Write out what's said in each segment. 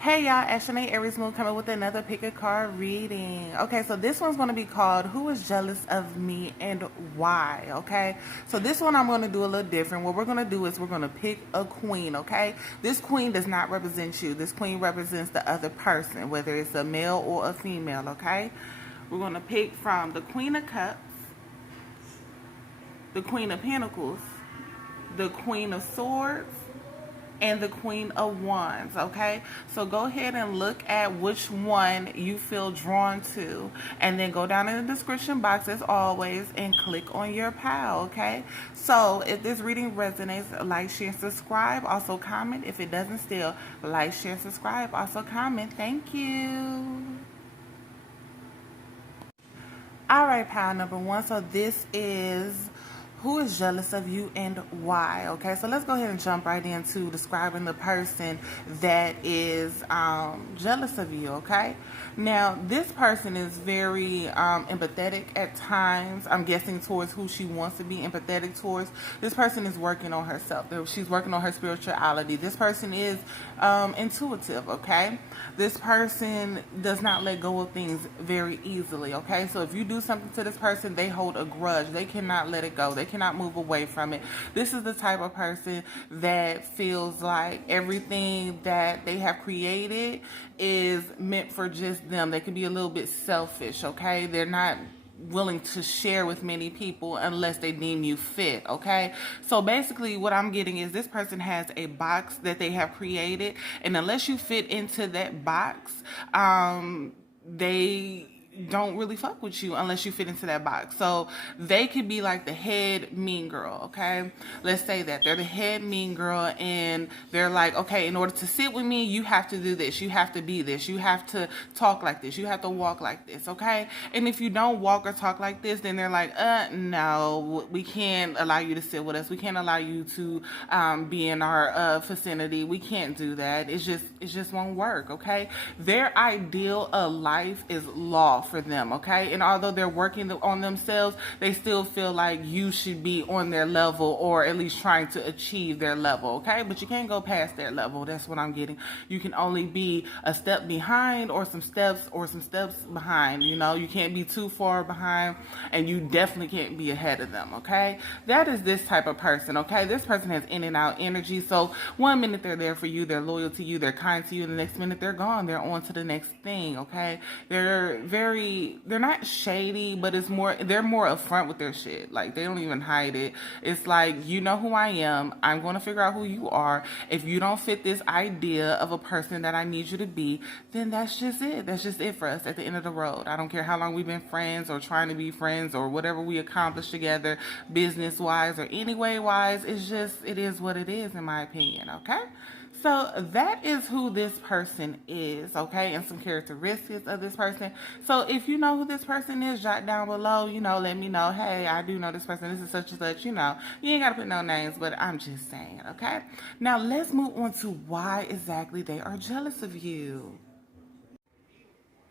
Hey y'all, ASHANAE Aries Moon coming with another pick a card reading. Okay, so this one's going to be called Who is Jealous of Me and Why? Okay, so this one I'm going to do a little different. What we're going to do is we're going to pick a queen, okay? This queen does not represent you. This queen represents the other person, whether it's a male or a female, okay? We're going to pick from the Queen of Cups, the Queen of Pentacles, the Queen of Swords, and the Queen of Wands, okay? So go ahead and look at which one you feel drawn to, and then go down in the description box as always and click on your pile, okay? So if this reading resonates, like, share, and subscribe. Also comment. If it doesn't still, like, share, and subscribe. Also comment. Thank you. All right, pile number one. So this is who is jealous of you and why? Okay, so let's go ahead and jump right into describing the person that is jealous of you, okay? Now, this person is very empathetic at times. I'm guessing towards who she wants to be empathetic towards. This person is working on herself. She's working on her spirituality. This person is intuitive, okay? This person does not let go of things very easily, okay? So if you do something to this person, they hold a grudge. They cannot let it go. They cannot move away from it. This is the type of person that feels like everything that they have created is meant for just them. They can be a little bit selfish, okay? They're not willing to share with many people unless they deem you fit, okay? So basically what I'm getting is this person has a box that they have created, and unless you fit into that box, they don't really fuck with you unless you fit into that box. So they could be like the head mean girl, okay? Let's say that they're the head mean girl, and they're like, okay, in order to sit with me, you have to do this, you have to be this, you have to talk like this, you have to walk like this, okay? And if you don't walk or talk like this, then they're like, no, we can't allow you to sit with us, we can't allow you to be in our vicinity, we can't do that. It just won't work, okay? Their ideal of life is law for them, okay? And although they're working on themselves, they still feel like you should be on their level, or at least trying to achieve their level, okay? But you can't go past their level. That's what I'm getting. You can only be a step behind, or some steps behind. You know, you can't be too far behind, and you definitely can't be ahead of them, okay? That is this type of person, okay? This person has in and out energy. So one minute they're there for you, they're loyal to you, they're kind to you, and the next minute they're gone. They're on to the next thing, okay? They're not shady, but they're more upfront with their shit. Like, they don't even hide it. It's like, you know who I am. I'm going to figure out who you are. If you don't fit this idea of a person that I need you to be, then that's just it. That's just it for us at the end of the road. I don't care how long we've been friends or trying to be friends or whatever we accomplish together, business-wise or any way-wise. It is what it is, in my opinion, okay? So that is who this person is, okay, and some characteristics of this person. So if you know who this person is, jot down below, let me know, hey, I do know this person, this is such and such, you ain't got to put no names, but I'm just saying, okay? Now let's move on to why exactly they are jealous of you.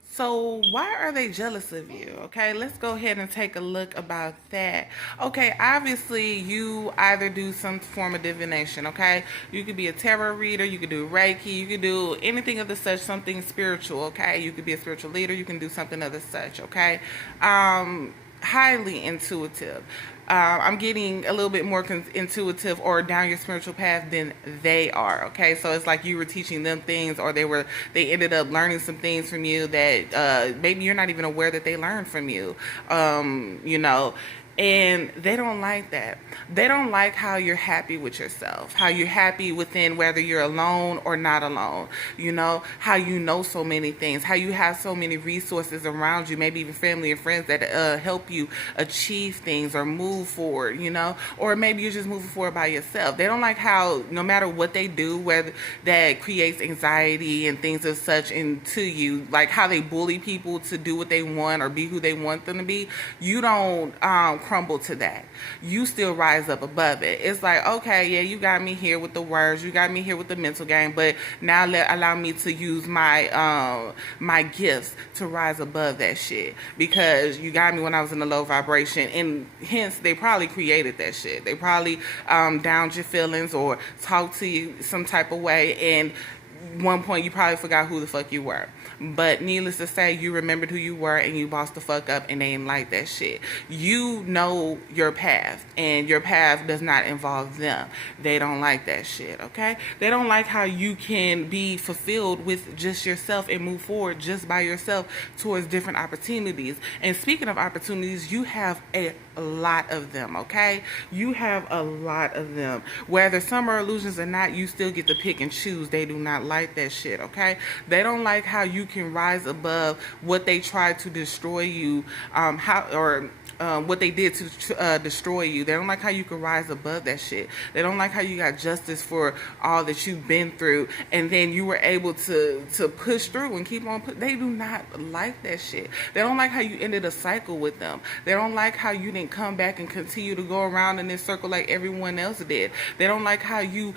So why are they jealous of you? Okay, let's go ahead and take a look about that. Okay, obviously you either do some form of divination, okay? You could be a tarot reader, you could do Reiki, you could do anything of the such, something spiritual, okay? You could be a spiritual leader, you can do something of the such, okay? Highly intuitive. I'm getting a little bit more intuitive or down your spiritual path than they are, okay? So it's like you were teaching them things, or they ended up learning some things from you that maybe you're not even aware that they learned from you, and they don't like that. They don't like how you're happy with yourself, how you're happy within whether you're alone or not alone, how you know so many things, how you have so many resources around you, maybe even family and friends that help you achieve things or move forward, or maybe you're just moving forward by yourself. They don't like how no matter what they do, whether that creates anxiety and things of such into you, like how they bully people to do what they want or be who they want them to be. You don't crumble to that. You still rise up above it. It's like, okay, yeah, you got me here with the words, you got me here with the mental game, but now allow me to use my my gifts to rise above that shit, because you got me when I was in a low vibration, and hence they probably created that shit. They probably downed your feelings or talked to you some type of way, and one point you probably forgot who the fuck you were. But needless to say, you remembered who you were and you bossed the fuck up, and they ain't like that shit. You know your path, and your path does not involve them. They don't like that shit, okay? They don't like how you can be fulfilled with just yourself and move forward just by yourself towards different opportunities. And speaking of opportunities, you have a lot of them, okay? You have a lot of them. Whether some are illusions or not, you still get to pick and choose. They do not like that shit, okay? They don't like how you can rise above what they tried to destroy you, what they did to destroy you. They don't like how you can rise above that shit. They don't like how you got justice for all that you've been through, and then you were able to push through and keep on. They do not like that shit. They don't like how you ended a cycle with them. They don't like how you didn't come back and continue to go around in this circle like everyone else did. They don't like how you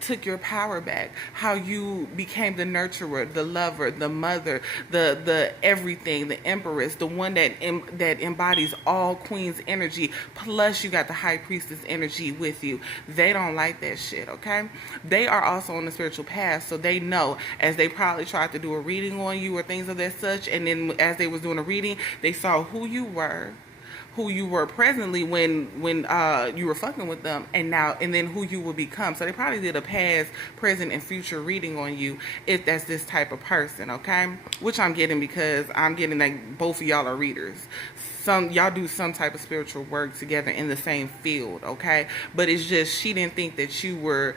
took your power back, how you became the nurturer, the lover, the mother, the everything, the empress, the one that embodies all queen's energy, plus you got the high priestess energy with you. They don't like that shit, okay? They are also on the spiritual path, so they know, as they probably tried to do a reading on you or things of that such, and then as they was doing a reading, they saw who you were presently when you were fucking with them, and then who you will become. So they probably did a past, present, and future reading on you if that's this type of person, okay? Which I'm getting, because I'm getting like both of y'all are readers. Y'all do some type of spiritual work together in the same field, okay? But it's just, she didn't think that you were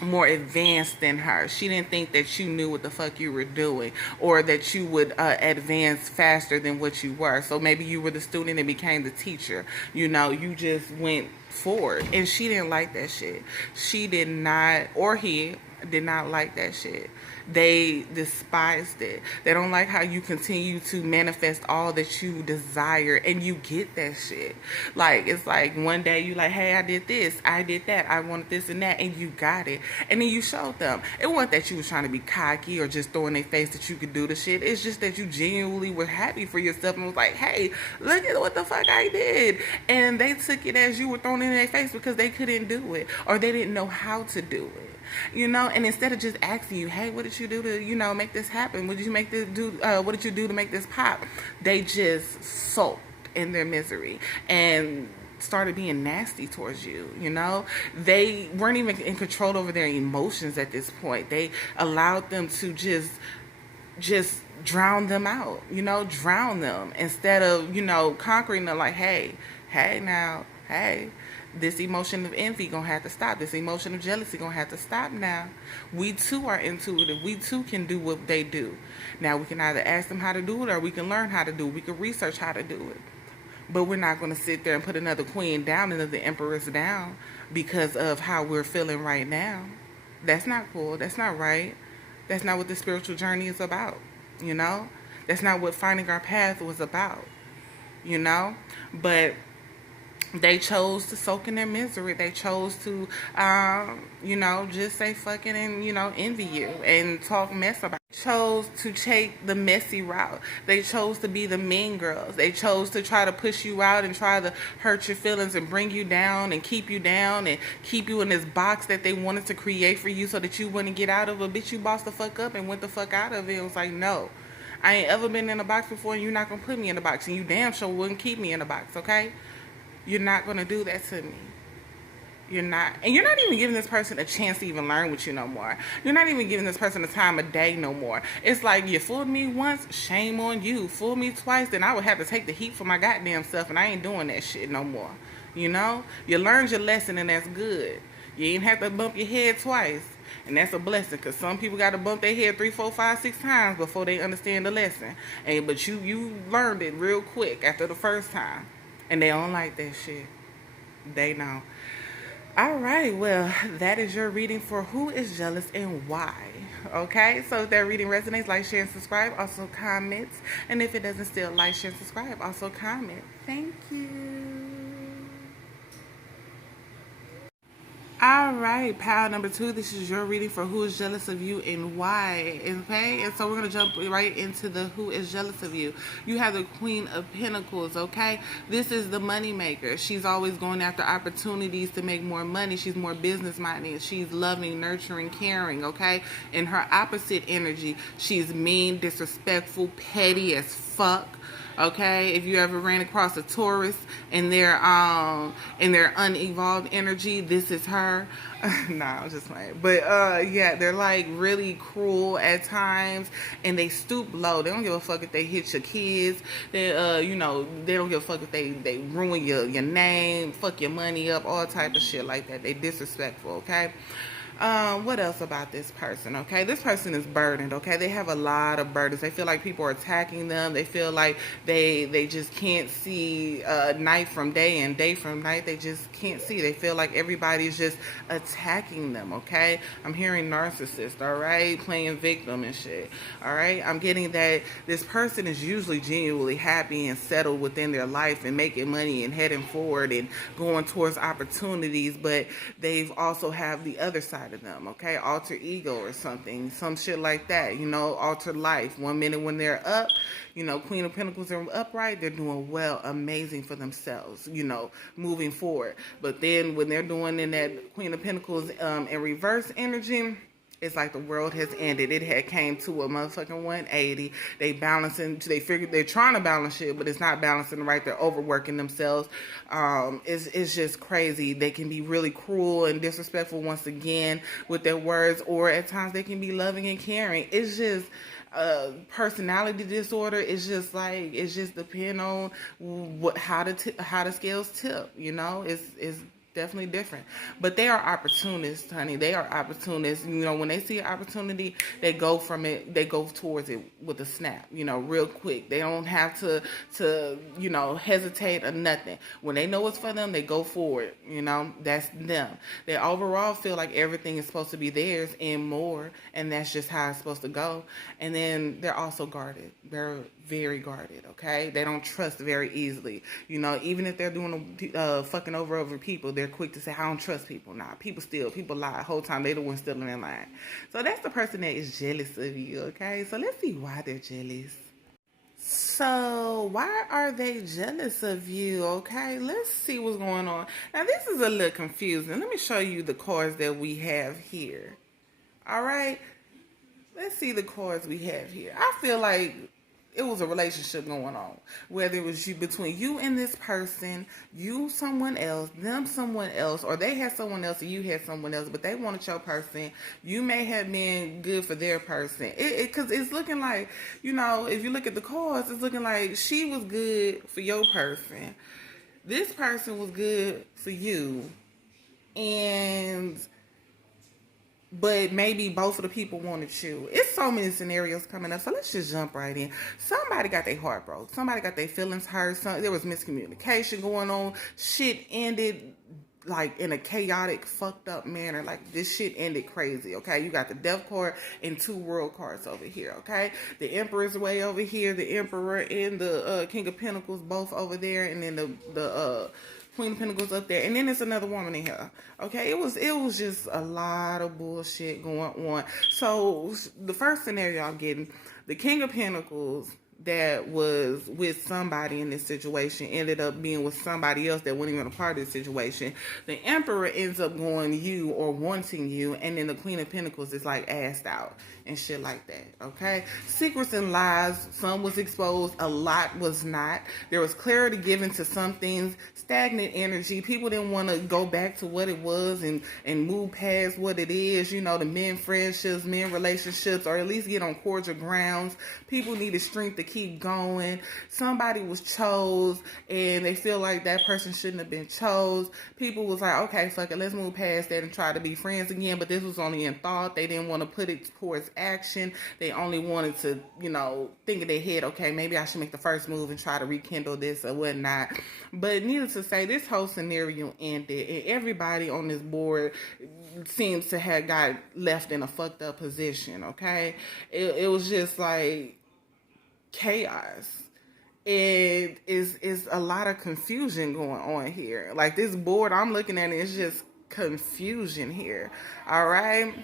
more advanced than her. She didn't think that you knew what the fuck you were doing, or that you would advance faster than what you were. So maybe you were the student and became the teacher. You just went forward, and she didn't like that shit. She did not, or he did not like that shit. They despised it. They don't like how you continue to manifest all that you desire, and you get that shit. Like, it's like one day you like, hey, I did this, I did that, I wanted this and that, and you got it. And then you showed them. It wasn't that you was trying to be cocky or just throw in their face that you could do the shit. It's just that you genuinely were happy for yourself and was like, hey, look at what the fuck I did. And they took it as you were throwing it in their face because they couldn't do it, or they didn't know how to do it. And instead of just asking you, hey, what did you do to, make this happen? What did you what did you do to make this pop? They just sulked in their misery and started being nasty towards you. They weren't even in control over their emotions at this point. They allowed them to just drown them out, drown them, instead of, conquering them like, hey, now, hey, this emotion of envy gonna have to stop. This emotion of jealousy gonna have to stop now. We too are intuitive. We too can do what they do. Now we can either ask them how to do it, or we can learn how to do it. We can research how to do it. But we're not gonna sit there and put another queen down, another empress down, because of how we're feeling right now. That's not cool. That's not right. That's not what the spiritual journey is about. That's not what finding our path was about. But they chose to soak in their misery. They chose to, just say fucking and, envy you and talk mess about it. They chose to take the messy route. They chose to be the mean girls. They chose to try to push you out and try to hurt your feelings and bring you down and keep you in this box that they wanted to create for you so that you wouldn't get out of it. Bitch, you bossed the fuck up and went the fuck out of it. It was like, no, I ain't ever been in a box before, and you're not going to put me in a box, and you damn sure wouldn't keep me in a box, okay? You're not going to do that to me. You're not. And you're not even giving this person a chance to even learn with you no more. You're not even giving this person the time of day no more. It's like, you fooled me once, shame on you. Fool me twice, then I would have to take the heat for my goddamn stuff, and I ain't doing that shit no more. You learned your lesson, and that's good. You ain't have to bump your head twice. And that's a blessing, because some people got to bump their head 3, 4, 5, 6 times before they understand the lesson. But you learned it real quick after the first time. And they don't like that shit. They know. All right, well, that is your reading for who is jealous and why. Okay, so if that reading resonates, like, share, and subscribe. Also comment. And if it doesn't still, like, share, and subscribe. Also comment. Thank you. All right, pile number 2. This is your reading for who is jealous of you and why. Okay, and so we're gonna jump right into the who is jealous of you. You have the Queen of Pentacles. Okay, this is the money maker. She's always going after opportunities to make more money. She's more business minded. She's loving, nurturing, caring. Okay, in her opposite energy, she's mean, disrespectful, petty as fuck. Okay, if you ever ran across a Taurus in their unevolved energy, this is her. Nah, I'm just playing. But yeah, they're like really cruel at times, and they stoop low. They don't give a fuck if they hit your kids. They they don't give a fuck if they ruin your name, fuck your money up, all type of shit like that. They disrespectful. Okay. What else about this person? Okay, this person is burdened. Okay, they have a lot of burdens. They feel like people are attacking them. They feel like they just can't see night from day and day from night. They just can't see. They feel like everybody's just attacking them. Okay, I'm hearing narcissist. All right, playing victim and shit. All right, I'm getting that this person is usually genuinely happy and settled within their life and making money and heading forward and going towards opportunities, but they've also have the other side of them, okay? Alter ego or something, some shit like that, alter life. 1 minute when they're up, Queen of Pentacles are upright, they're doing well, amazing for themselves, moving forward. But then when they're doing in that Queen of Pentacles in reverse energy, it's like the world has ended. It had came to a motherfucking 180. They figure they're trying to balance shit, but it's not balancing right. They're overworking themselves. It's just crazy. They can be really cruel and disrespectful once again with their words, or at times they can be loving and caring. It's just personality disorder. It's just depend on how the scales tip. It's definitely different. But they are opportunists, honey. They are opportunists. When they see an opportunity, they go towards it with a snap, real quick. They don't have to hesitate or nothing. When they know it's for them, they go for it. That's them. They overall feel like everything is supposed to be theirs and more, and that's just how it's supposed to go. And then they're also guarded. They're very guarded, okay? They don't trust very easily. Even if they're doing fucking over people, they're quick to say, I don't trust people. Nah, people steal, people lie. The whole time they the ones stealing their line. So that's the person that is jealous of you, okay? So let's see why they're jealous. So why are they jealous of you, okay? Let's see what's going on. Now, this is a little confusing. Let me show you the cards that we have here. All right? Let's see the cards we have here. I feel like it was a relationship going on, whether it was between you and this person, you someone else, them someone else, or they had someone else and you had someone else, but they wanted your person. You may have been good for their person. Because it's looking like, if you look at the cards, it's looking like she was good for your person. This person was good for you. But maybe both of the people wanted you. It's so many scenarios coming up, so let's just jump right in. Somebody got their heart broke. Somebody got their feelings hurt. There was miscommunication going on. Shit ended like in a chaotic, fucked up manner. Like this shit ended crazy, okay? You got the Death card and 2 World cards over here, okay? The Emperor's way over here. The Emperor and the King of Pentacles both over there. And then the Queen of Pentacles up there, and then there's another woman in here. Okay, it was just a lot of bullshit going on. So the first scenario I'm getting, the King of Pentacles that was with somebody in this situation ended up being with somebody else that wasn't even a part of the situation. The Emperor ends up going you or wanting you, and then the Queen of Pentacles is like assed out and shit like that, okay? Secrets and lies, some was exposed, a lot was not. There was clarity given to some things, stagnant energy. People didn't want to go back to what it was and move past what it is, the men friendships, men relationships, or at least get on cordial grounds. People needed strength to keep going. Somebody was chose and they feel like that person shouldn't have been chose. People was like, okay, fuck it, let's move past that and try to be friends again. But this was only in thought. They didn't want to put it towards action. They only wanted to, think in their head, okay, maybe I should make the first move and try to rekindle this or whatnot. But needless to say, this whole scenario ended, and everybody on this board seems to have got left in a fucked up position, okay? It was just like chaos. It is a lot of confusion going on here. Like this board I'm looking at, it's just confusion here. All right.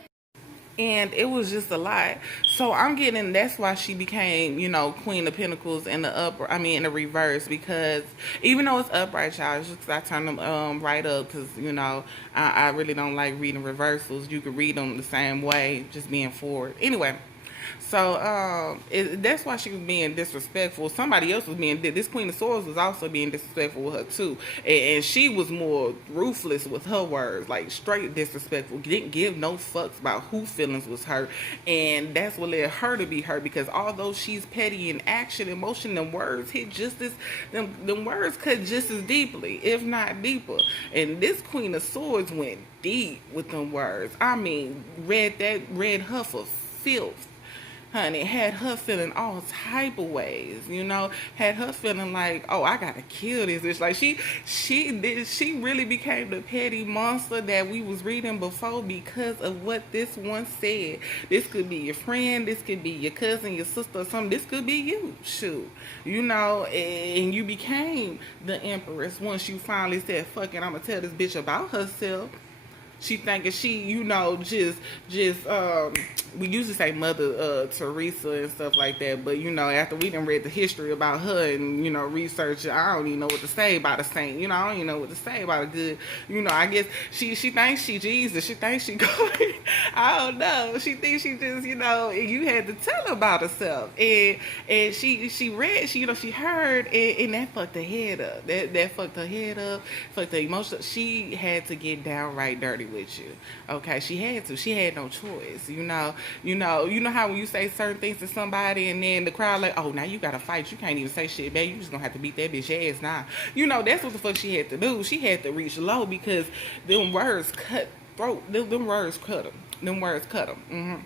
And it was just a lot. So I'm getting, that's why she became, Queen of Pentacles in the in the reverse, because even though it's upright, y'all, it's just 'cause I turn them right up, because I really don't like reading reversals. You can read them the same way, just being forward. Anyway, so that's why she was being disrespectful. Somebody else was being, this Queen of Swords was also being disrespectful with her too, and she was more ruthless with her words, like straight disrespectful. Didn't give no fucks about who feelings was hurt, and that's what led her to be hurt. Because although she's petty in action, emotion, them words hit just as them words cut just as deeply, if not deeper. And this Queen of Swords went deep with them words. I mean, read her for filth. Honey, had her feeling all type of ways, had her feeling like, oh, I gotta kill this bitch. Like she really became the petty monster that we was reading before because of what this one said. This could be your friend, this could be your cousin, your sister, or something. This could be you, shoot, and you became the Empress once you finally said, fuck it, I'm gonna tell this bitch about herself. She thinking she, we used to say Mother Teresa and stuff like that, but after we done read the history about her and research, I don't even know what to say about a saint. I don't even know what to say about a good. I guess she thinks she Jesus. She thinks she going. I don't know. She thinks she just and you had to tell her about herself, and she read, she heard, and that fucked her head up. That fucked her head up, fucked her emotion. She had to get downright dirty with you. Okay, she had to. She had no choice. You know how when you say certain things to somebody and then the crowd like, oh, now you gotta fight. You can't even say shit, babe. You just gonna have to beat that bitch ass now. That's what the fuck she had to do. She had to reach low because them words cut throat. Them words cut them. Them words cut them. Mm-hmm.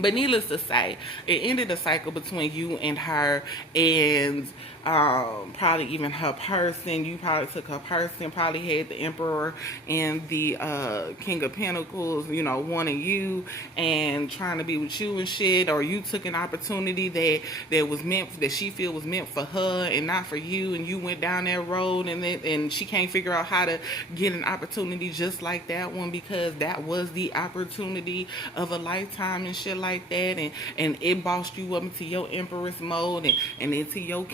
But needless to say, it ended a cycle between you and her, and probably even her person. You probably took her person, probably had the Emperor and the King of Pentacles, wanting you and trying to be with you and shit, or you took an opportunity that she feel was meant for her and not for you, and you went down that road, and she can't figure out how to get an opportunity just like that one, because that was the opportunity of a lifetime and shit like that, and it bossed you up into your Empress mode and into your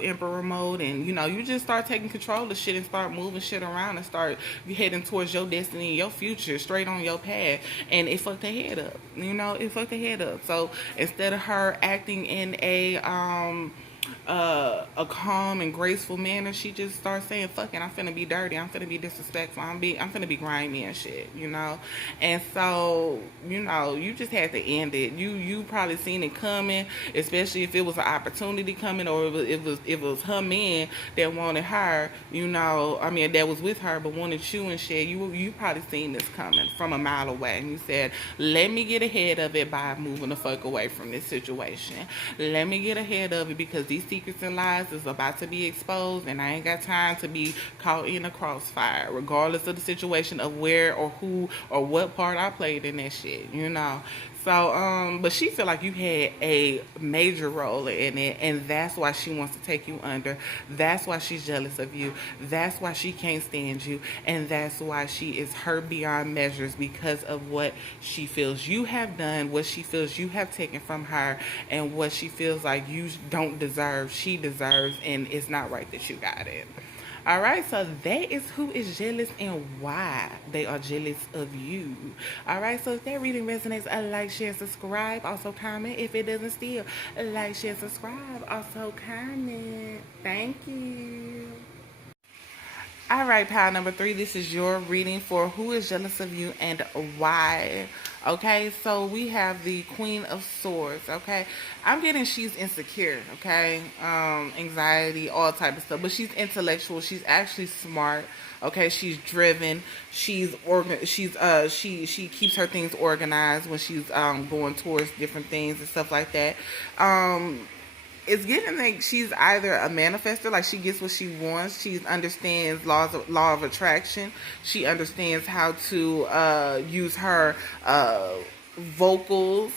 Emperor mode, and you just start taking control of shit and start moving shit around and start heading towards your destiny and your future, straight on your path, and it fucked her head up. It fucked her head up. So instead of her acting in a calm and graceful manner, she just starts saying, fuck it, I'm finna be dirty, I'm finna be disrespectful, I'm finna be grimy and shit, and so you just had to end it. You probably seen it coming, especially if it was an opportunity coming, or it was her man that wanted her, that was with her but wanted you and shit. You probably seen this coming from a mile away, and you said, let me get ahead of it by moving the fuck away from this situation. Let me get ahead of it, because these secrets and lies is about to be exposed, and I ain't got time to be caught in a crossfire, regardless of the situation of where or who or what part I played in that shit, So, but she feel like you had a major role in it, and that's why she wants to take you under. That's why she's jealous of you. That's why she can't stand you, and that's why she is hurt beyond measures because of what she feels you have done, what she feels you have taken from her, and what she feels like you don't deserve, she deserves, and it's not right that you got it. All right, so that is who is jealous and why they are jealous of you. All right, so if that reading resonates, like, share, subscribe. Also comment. If it doesn't still, like, share, subscribe. Also comment. Thank you. All right, pile number 3, this is your reading for who is jealous of you and why. Okay, so we have the Queen of Swords. Okay, I'm getting she's insecure. Okay, anxiety, all type of stuff, but she's intellectual. She's actually smart. Okay, she's driven. She's she keeps her things organized when she's going towards different things and stuff like that. It's getting like she's either a manifester, like she gets what she wants. She understands law of attraction. She understands how to use her vocals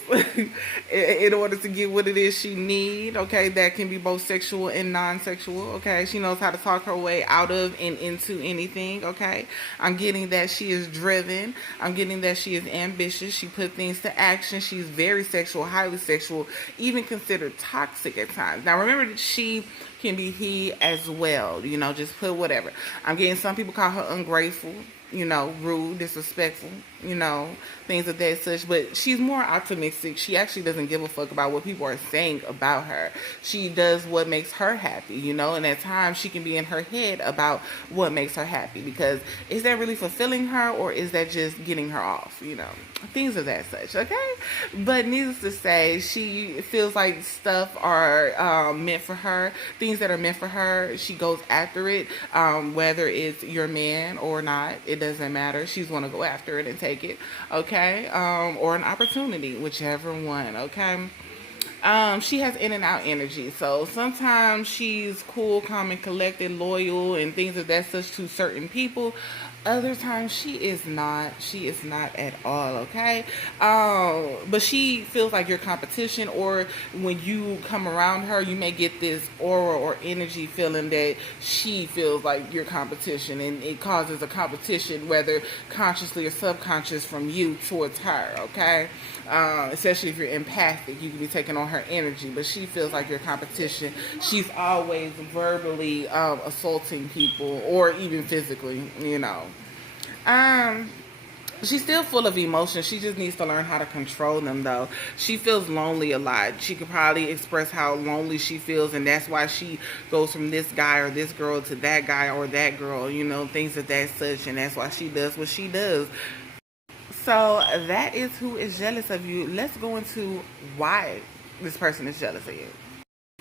in order to get what it is she need. Okay, that can be both sexual and non-sexual. Okay, she knows how to talk her way out of and into anything. Okay, I'm getting that she is driven. I'm getting that she is ambitious. She put things to action. She's very sexual, highly sexual, even considered toxic at times. Now remember that she can be he as well. You know, just put whatever. I'm getting some people call her ungrateful, you know, rude, disrespectful, you know, things of that such. But she's more optimistic. She actually doesn't give a fuck about what people are saying about her. She does what makes her happy, you know, and at times she can be in her head about what makes her happy, because is that really fulfilling her, or is that just getting her off, you know, things of that such. Okay, but needless to say, she feels like stuff are meant for her. Things that are meant for her, she goes after it, whether it's your man or not, it doesn't matter. She's going to go after it and take it. Okay, or an opportunity, whichever one. Okay. She has in and out energy. So sometimes she's cool, calm, and collected, loyal, and things of that such to certain people. Other times she is not. She is not at all, okay? But she feels like your competition, or when you come around her, you may get this aura or energy feeling that she feels like your competition, and it causes a competition, whether consciously or subconscious, from you towards her, okay? Especially if you're empathic, you can be taking on her energy, but she feels like your competition. She's always verbally assaulting people, or even physically, you know. She's still full of emotions. She just needs to learn how to control them, though. She feels lonely a lot. She could probably express how lonely she feels, and that's why she goes from this guy or this girl to that guy or that girl, you know, things of that such, and that's why she does what she does. So that is who is jealous of you. Let's go into why this person is jealous of you.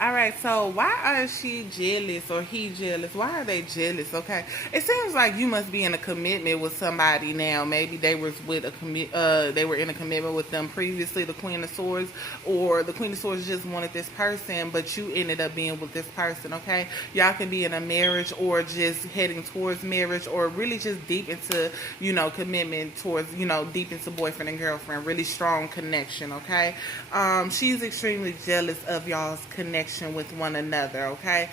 All right, so why are she jealous or he jealous? Why are they jealous? Okay, it seems like you must be in a commitment with somebody now. Maybe they was with they were in a commitment with them previously, the Queen of Swords, or the Queen of Swords just wanted this person, but you ended up being with this person. Okay, y'all can be in a marriage, or just heading towards marriage, or really just deep into, you know, commitment towards, you know, deep into boyfriend and girlfriend. Really strong connection. Okay, she's extremely jealous of y'all's connection with one another. Okay,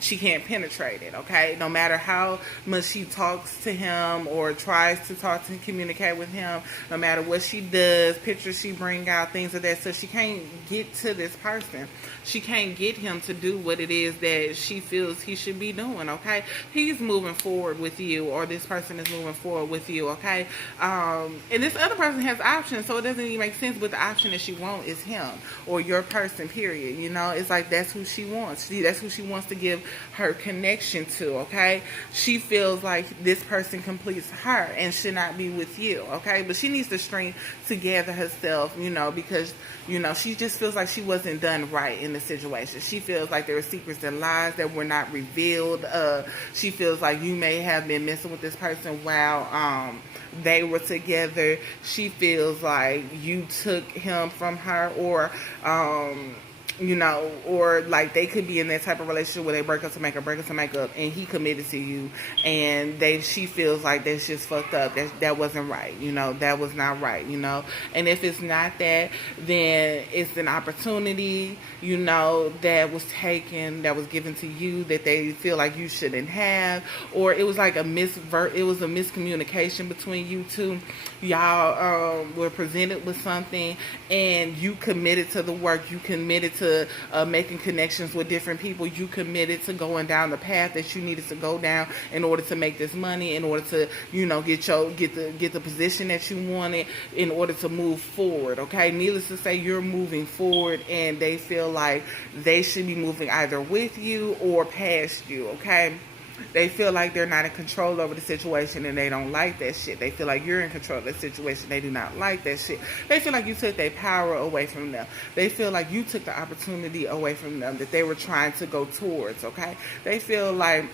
she can't penetrate it. Okay, no matter how much she talks to him or tries to talk to communicate with him, no matter what she does, pictures she bring out, things of that, so she can't get to this person. She can't get him to do what it is that she feels he should be doing. Okay, he's moving forward with you, or this person is moving forward with you. Okay, and this other person has options, so it doesn't even make sense, but the option that she wants is him or your person, period. You know, it's like that's who she wants. That's who she wants to give her connection to. Okay, she feels like this person completes her and should not be with you. Okay, but she needs the strength to gather herself, you know, because, you know, she just feels like she wasn't done right in the situation. She feels like there were secrets and lies that were not revealed. She feels like you may have been messing with this person while they were together. She feels like you took him from her, or you know, or like they could be in that type of relationship where they break up to make up, break up to make up, and he committed to you, and she feels like that's just fucked up. That wasn't right, you know, that was not right, you know. And if it's not that, then it's an opportunity, you know, that was taken, that was given to you, that they feel like you shouldn't have, or it was like a miscommunication between you two. Y'all were presented with something, and you committed to the work, you committed to making connections with different people, you committed to going down the path that you needed to go down in order to make this money, in order to, you know, get the position that you wanted, in order to move forward. Okay, needless to say, you're moving forward, and they feel like they should be moving either with you or past you. Okay, they feel like they're not in control over the situation, and they don't like that shit. They feel like you're in control of the situation. They do not like that shit. They feel like you took their power away from them. They feel like you took the opportunity away from them that they were trying to go towards. Okay, they feel like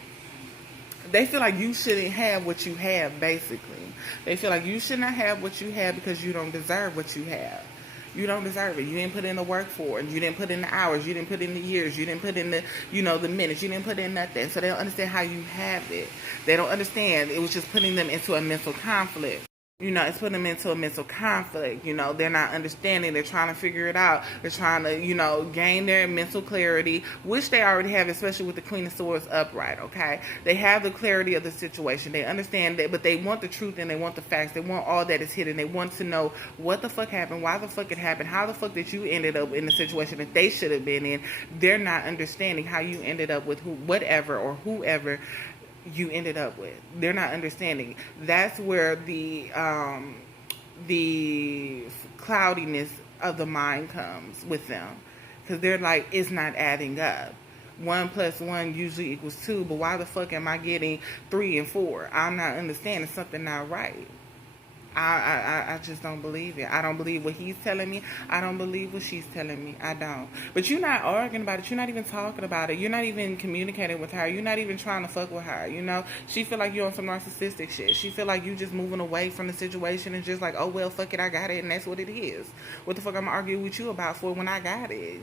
you shouldn't have what you have, basically. They feel like you should not have what you have because you don't deserve what you have. You don't deserve it. You didn't put in the work for it. You didn't put in the hours. You didn't put in the years. You didn't put in the, you know, the minutes. You didn't put in nothing. So they don't understand how you have it. They don't understand. It was just putting them into a mental conflict. It's putting them into a mental conflict. They're not understanding. They're trying to figure it out. They're trying to, gain their mental clarity, which they already have, especially with the Queen of Swords upright, okay? They have the clarity of the situation. They understand that, but they want the truth and they want the facts. They want all that is hidden. They want to know what the fuck happened, why the fuck it happened, how the fuck that you ended up in the situation that they should have been in. They're not understanding how you ended up with whatever or whoever you ended up with. They're not understanding. That's where the cloudiness of the mind comes with them, because they're like, it's not adding up. 1 + 1 usually equals 2, but why the fuck am I getting 3 and 4? I'm not understanding. Something not right. I just don't believe it. I don't believe what he's telling me. I don't believe what she's telling me. I don't. But you're not arguing about it. You're not even talking about it. You're not even communicating with her. You're not even trying to fuck with her. She feel like you're on some narcissistic shit. She feel like you just moving away from the situation and just like, oh well, fuck it, I got it, and that's what it is. What the fuck I'm arguing with you about for when I got it?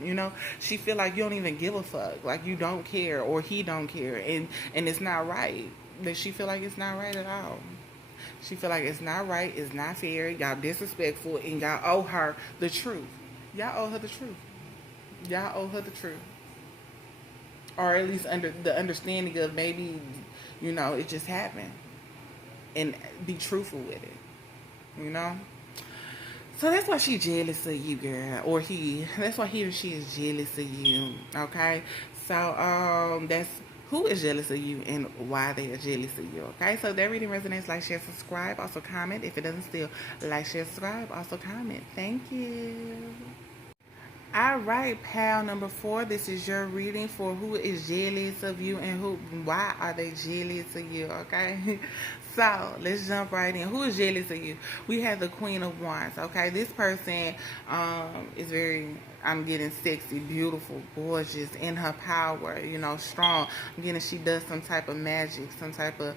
She feel like you don't even give a fuck, like you don't care or he don't care, and it's not right. That she feel like it's not right at all. She feel like it's not right, it's not fair, y'all disrespectful, and y'all owe her the truth. Y'all owe her the truth. Y'all owe her the truth. Or at least under the understanding of maybe, it just happened. And be truthful with it. So that's why she jealous of you, girl. Or he. That's why he or she is jealous of you. Okay? So that's who is jealous of you and why they are jealous of you. Okay, so if that reading resonates, like, share, subscribe, also comment. If it doesn't still, like, share, subscribe, also comment. Thank you. All right, pal number 4, this is your reading for who is jealous of you and why are they jealous of you, okay? So let's jump right in. Who is jealous of you? We have the Queen of Wands, okay? This person is very, I'm getting sexy, beautiful, gorgeous, in her power, strong. I'm getting she does some type of magic, some type of,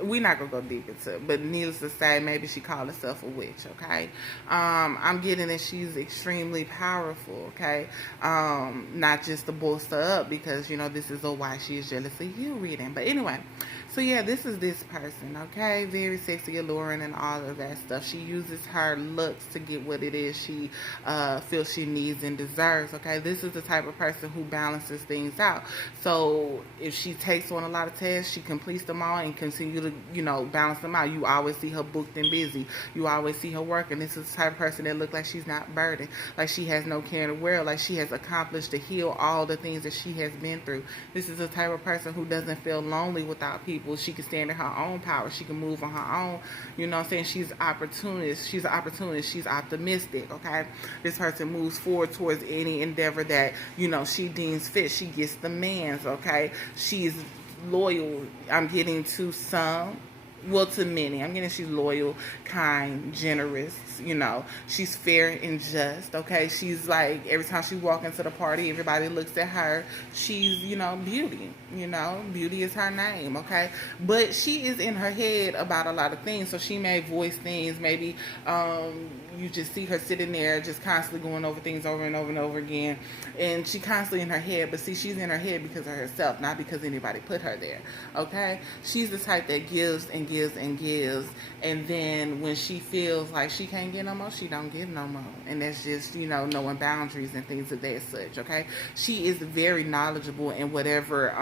we're not gonna go deep into it, but needless to say, maybe she called herself a witch, okay? I'm getting that she's extremely powerful, okay? Not just to bolster up, because this is a why she is jealous of you reading. But anyway, so yeah, this is this person, okay? Very sexy, alluring, and all of that stuff. She uses her looks to get what it is she feels she needs and deserves, okay? This is the type of person who balances things out. So if she takes on a lot of tasks, she completes them all and continue to, balance them out. You always see her booked and busy. You always see her working. This is the type of person that looks like she's not burdened, like she has no care in the world, like she has accomplished to heal all the things that she has been through. This is the type of person who doesn't feel lonely without people. She can stand in her own power. She can move on her own. You know what I'm saying? She's opportunist. She's an opportunist. She's optimistic, okay? This person moves forward towards any endeavor that, she deems fit. She gets the man's, okay? She's loyal. I'm getting to some. Well, to many. I'm getting she's loyal, kind, generous, She's fair and just, okay? She's like, every time she walks into the party, everybody looks at her. She's, beauty, Beauty is her name, okay? But she is in her head about a lot of things, so she may voice things. Maybe you just see her sitting there just constantly going over things over and over and over again, and she constantly in her head. But see, she's in her head because of herself, not because anybody put her there, okay? She's the type that gives and gives and gives, and then when she feels like she can't get no more, she don't give no more. And that's just, knowing boundaries and things of that such, okay? She is very knowledgeable in whatever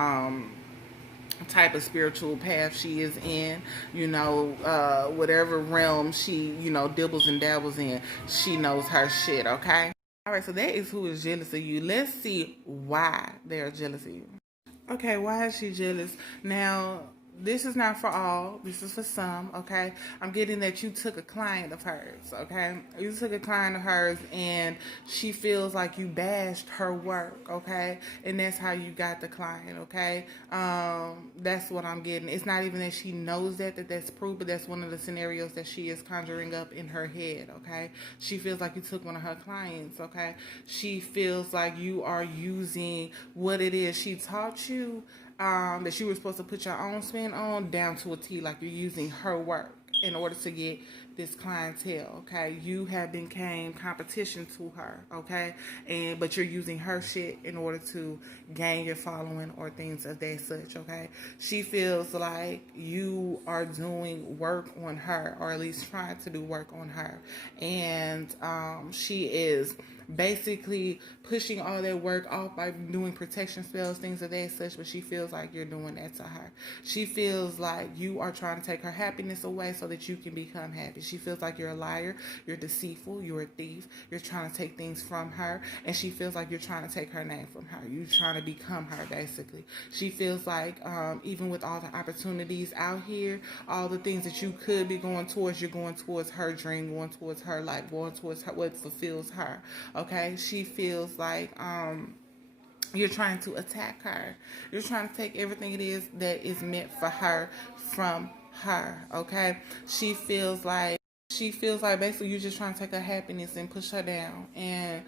type of spiritual path she is in, whatever realm she, dibbles and dabbles in, she knows her shit, okay? All right, so that is who is jealous of you. Let's see why they are jealous of you. Okay, why is she jealous? Now, this is not for all. This is for some, okay? I'm getting that you took a client of hers, okay? You took a client of hers, and she feels like you bashed her work, okay? And that's how you got the client, okay? That's what I'm getting. It's not even that she knows that's proof, but that's one of the scenarios that she is conjuring up in her head, okay? She feels like you took one of her clients, okay? She feels like you are using what it is she taught you, that you were supposed to put your own spin on, down to a T, like you're using her work in order to get this clientele, okay? You have became competition to her, okay? But you're using her shit in order to gain your following or things of that such, okay? She feels like you are doing work on her, or at least trying to do work on her. And she is basically pushing all that work off by doing protection spells, things of that such, but she feels like you're doing that to her. She feels like you are trying to take her happiness away so that you can become happy. She feels like you're a liar, you're deceitful, you're a thief, you're trying to take things from her, and she feels like you're trying to take her name from her. You're trying to become her, basically. She feels like even with all the opportunities out here, all the things that you could be going towards, you're going towards her dream, going towards her life, going towards her, what fulfills her. Okay, she feels like you're trying to attack her. You're trying to take everything it is that is meant for her from her. Okay, she feels like basically you're just trying to take her happiness and push her down, and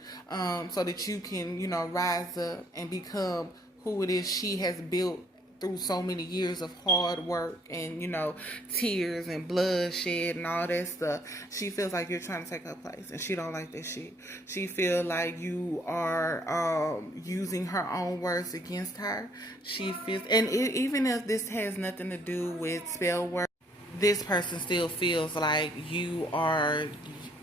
so that you can, you know, rise up and become who it is she has built through so many years of hard work and, you know, tears and bloodshed and all that stuff. She feels like you're trying to take her place, and she don't like that shit. She feels like you are using her own words against her. She feels, and even if this has nothing to do with spell work, this person still feels like you are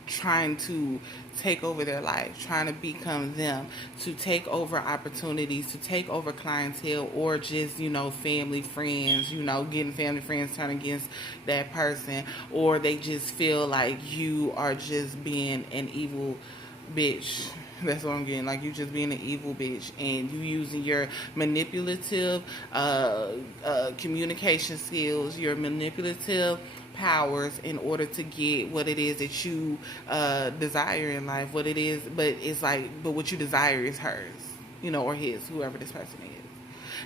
trying to take over their life, trying to become them, to take over opportunities, to take over clientele, or just, you know, family, friends, you know, getting family, friends turned against that person, or they just feel like you are just being an evil bitch. That's what I'm getting. Like, you just being an evil bitch, and you using your manipulative communication skills, your manipulative powers in order to get what it is that you desire in life. What it is, but it's like, but what you desire is hers, you know, or his, whoever this person is.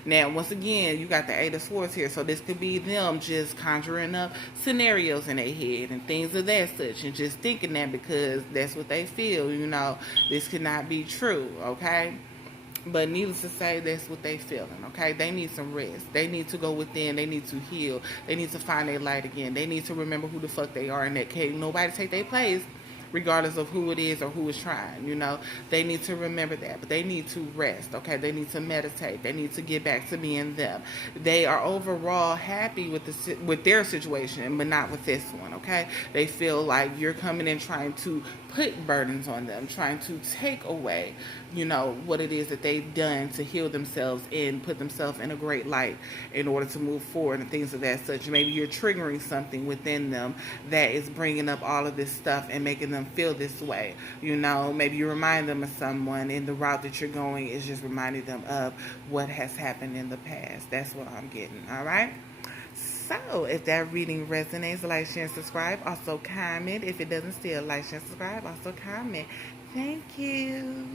Now, once again, you got the Eight of Swords here, so this could be them just conjuring up scenarios in their head and things of that such, and just thinking that because that's what they feel, you know, this could not be true, okay? But needless to say, that's what they feeling, okay? They need some rest. They need to go within. They need to heal. They need to find their light again. They need to remember who the fuck they are, and that can't nobody take their place, regardless of who it is or who is trying, you know. They need to remember that, but they need to rest, okay? They need to meditate. They need to get back to being them. They are overall happy with their situation, but not with this one, okay? They feel like you're coming in trying to put burdens on them, trying to take away, you know, what it is that they've done to heal themselves and put themselves in a great light in order to move forward and things of that such. Maybe you're triggering something within them that is bringing up all of this stuff and making them feel this way, you know. Maybe you remind them of someone, and the route that you're going is just reminding them of what has happened in the past. That's what I'm getting, all right? So, if that reading resonates, like, share, and subscribe. Also, comment. If it doesn't still, like, share, and subscribe. Also, comment. Thank you.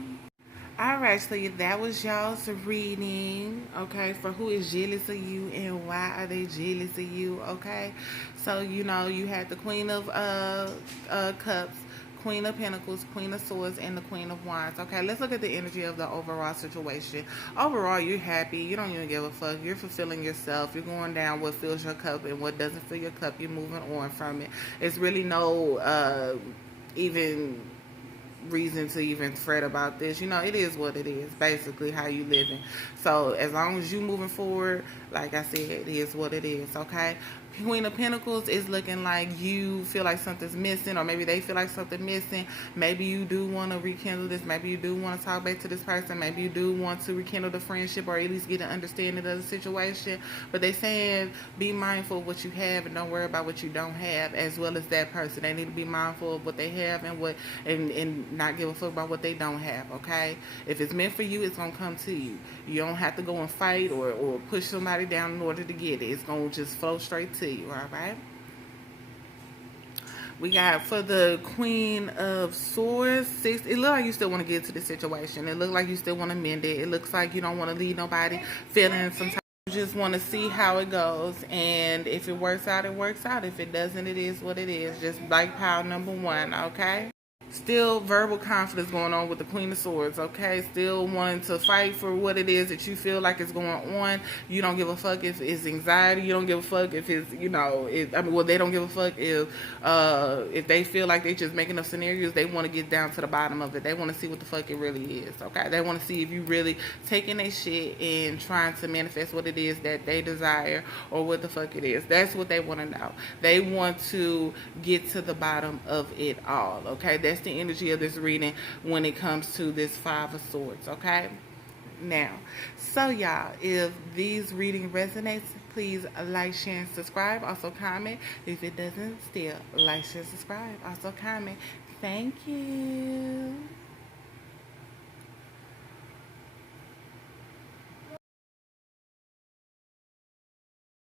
Alright, so that was y'all's reading, okay, for who is jealous of you and why are they jealous of you, okay? So, you know, you had the Queen of Cups, Queen of Pentacles, Queen of Swords, and the Queen of Wands. Okay, let's look at the energy of the overall situation. Overall, you're happy. You don't even give a fuck. You're fulfilling yourself. You're going down what fills your cup, and what doesn't fill your cup, you're moving on from it. It's really no even reason to even fret about this. You know, it is what it is, basically how you living. So as long as you moving forward, like I said, it is what it is, okay? Queen of Pentacles is looking like you feel like something's missing, or maybe they feel like something missing. Maybe you do want to rekindle this. Maybe you do want to talk back to this person. Maybe you do want to rekindle the friendship, or at least get an understanding of the situation. But they saying be mindful of what you have and don't worry about what you don't have, as well as that person. They need to be mindful of what they have and not give a fuck about what they don't have, okay? If it's meant for you, it's going to come to you. You don't have to go and fight or push somebody down in order to get it. It's going to just flow straight to you, all right? We got for the Queen of Swords, 6. It looks like you still want to get to the situation. It looks like you still want to mend it. It looks like you don't want to leave nobody feeling some type. You just want to see how it goes. And if it works out, it works out. If it doesn't, it is what it is. Just like pile number 1, okay? Still verbal confidence going on with the Queen of Swords, okay? Still wanting to fight for what it is that you feel like is going on. You don't give a fuck if it's anxiety. You don't give a fuck if it's, they don't give a fuck if they feel like they just making up scenarios. They want to get down to the bottom of it. They want to see what the fuck it really is, okay? They want to see if you really taking their shit and trying to manifest what it is that they desire or what the fuck it is. That's what they want to know. They want to get to the bottom of it all, okay? That's the energy of this reading when it comes to this Five of Swords, okay? Now, so y'all, if these reading resonates, please like, share, and subscribe. Also comment. If it doesn't, still like, share, subscribe. Also comment. Thank you.